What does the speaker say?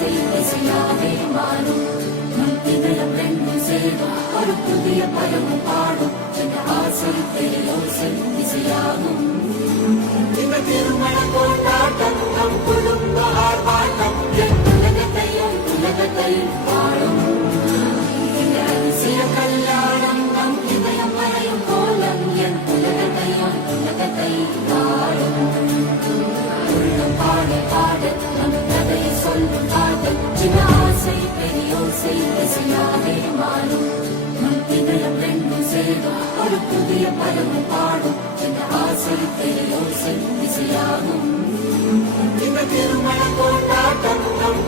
ஓசை இசையாவே மாறும். நம் இதயம் ரெண்டும் சேரும் ஒரு புதிய பலமும் பாடும். இந்த ஆசை பெரியோசை இசையாகும். இந்த திருமண கொண்டாட்டம் நம் குடும்ப ஆர்ப்பாட்டம் என் உலகத்தையும் வாழும். இந்த அதிசய கல்யாணம் நம் இதயம் மறையும் கோலம் என் உலகத்தையும் வாழும். உள்ளம் பாட பாட நம் கதையை சொல்லும் காதல் சின்ன ஆசை பெரியோசை இசையாவே மாறும். நம் இதயம் ரெண்டும் சேரும் ஒரு புதிய பலமும் பாடும். இந்த ஆசை பெரியோசை இசையாகும். இந்த திருமண கொண்டாட்டம் நம்